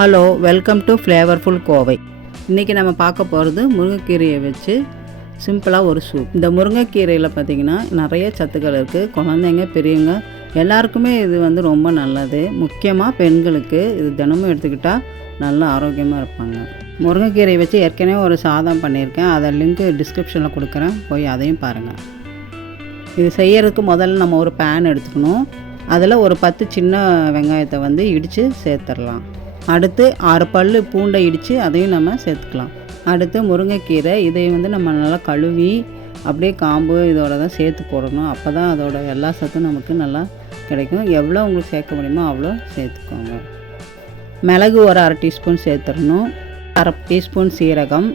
Hello, welcome to flavourful Kovai. இன்றைக்கி நம்ம பார்க்க போகிறது முருங்கைக்கீரையை வச்சு சிம்பிளாக ஒரு சூப். இந்த முருங்கைக்கீரையில் பார்த்திங்கன்னா நிறைய சத்துக்கள் இருக்குது. குழந்தைங்க, பெரியவங்க எல்லாருக்குமே இது ரொம்ப நல்லது. முக்கியமாக பெண்களுக்கு இது தினமும் எடுத்துக்கிட்டால் நல்லா ஆரோக்கியமாக இருப்பாங்க. முருங்கைக்கீரையை வச்சு ஏற்கனவே ஒரு சாதம் பண்ணியிருக்கேன். அதை லிங்க்கு டிஸ்கிரிப்ஷனில் கொடுக்குறேன், போய் அதையும் பாருங்கள். இது செய்யறதுக்கு முதல்ல நம்ம ஒரு பேன் எடுத்துக்கணும். அதில் ஒரு 10 சின்ன வெங்காயத்தை இடித்து சேர்த்துடலாம். அடுத்து 6 பல் பூண்டை இடித்து அதையும் நம்ம சேர்த்துக்கலாம். அடுத்து முருங்கைக்கீரை, இதையும் நம்ம நல்லா கழுவி அப்படியே காம்பு இதோட தான் சேர்த்து போடணும். அப்போ தான் அதோட எல்லா சத்தும் நமக்கு நல்லா கிடைக்கும். எவ்வளோ உங்களுக்கு சேர்க்க முடியுமோ அவ்வளோ சேர்த்துக்கோங்க. மிளகு ஒரு 1/2 டீஸ்பூன் சேர்த்துடணும். 1/2 டீஸ்பூன் சீரகம்,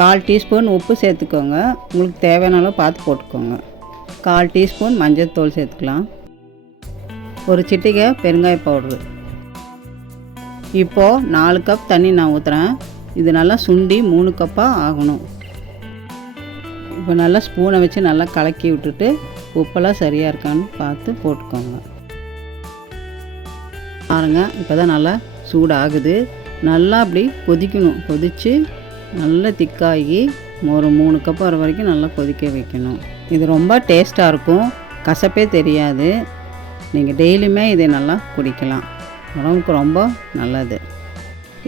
1/4 டீஸ்பூன் உப்பு சேர்த்துக்கோங்க. உங்களுக்கு தேவையான அளவு பார்த்து போட்டுக்கோங்க. 1/4 டீஸ்பூன் மஞ்சள் தூள் சேர்த்துக்கலாம். ஒரு சிட்டிகை பெருங்காய பவுட்ரு. இப்போது 4 கப் தண்ணி நான் ஊற்றுறேன். இது நல்லா சுண்டி 3 கப்பாக ஆகணும். இப்போ நல்லா ஸ்பூனை வச்சு நல்லா கலக்கி விட்டுட்டு உப்பெல்லாம் சரியாக இருக்கான்னு பார்த்து போட்டுக்கோங்க. பாருங்க, இப்போ தான் நல்லா சூடாகுது. நல்லா அப்படி கொதிக்கணும். கொதித்து நல்லா திக்காகி ஒரு 3 கப் வர வரைக்கும் நல்லா கொதிக்க வைக்கணும். இது ரொம்ப டேஸ்ட்டாக இருக்கும், கசப்பே தெரியாது. நீங்கள் டெய்லியுமே இதை நல்லா குடிக்கலாம். உடம்புக்கு ரொம்ப நல்லது.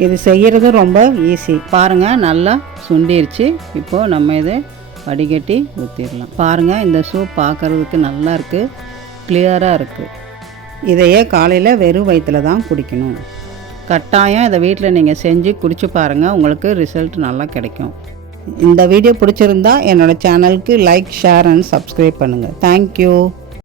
இது செய்கிறது ரொம்ப ஈஸி. பாருங்கள், நல்லா சுண்டிருச்சு. இப்போது நம்ம இதை வடிகட்டி ஊற்றிடலாம். பாருங்கள், இந்த சூப் பார்க்குறதுக்கு நல்லா இருக்குது, கிளியராக இருக்குது. இதையே காலையில் வெறும் வயிற்றில் தான் குடிக்கணும். கட்டாயம் இதை வீட்டில் நீங்கள் செஞ்சு குடிச்சு பாருங்கள், உங்களுக்கு ரிசல்ட் நல்லா கிடைக்கும். இந்த வீடியோ பிடிச்சிருந்தா என்னோடய சேனலுக்கு லைக், ஷேர் அண்ட் சப்ஸ்கிரைப் பண்ணுங்கள். தேங்க்யூ.